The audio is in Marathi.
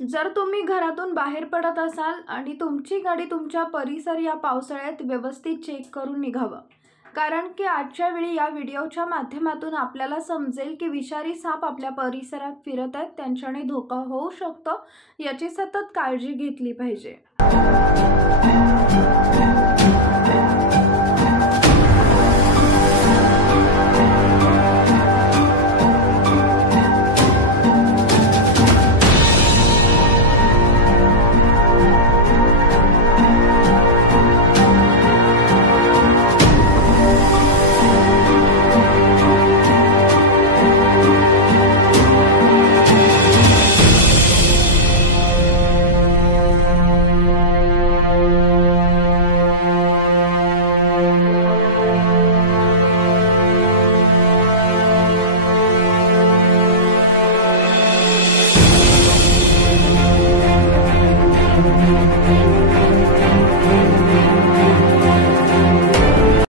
जर तुम्ही घरातून बाहेर पडत असाल आणि तुमची गाडी तुमच्या परिसर या पावसाळ्यात व्यवस्थित चेक करून निघावं, कारण की आजच्या वेळी या व्हिडिओच्या माध्यमातून आपल्याला समजेल की विषारी साप आपल्या परिसरात फिरत आहेत, त्यांच्याने धोका होऊ शकतो, याची सतत काळजी घेतली पाहिजे।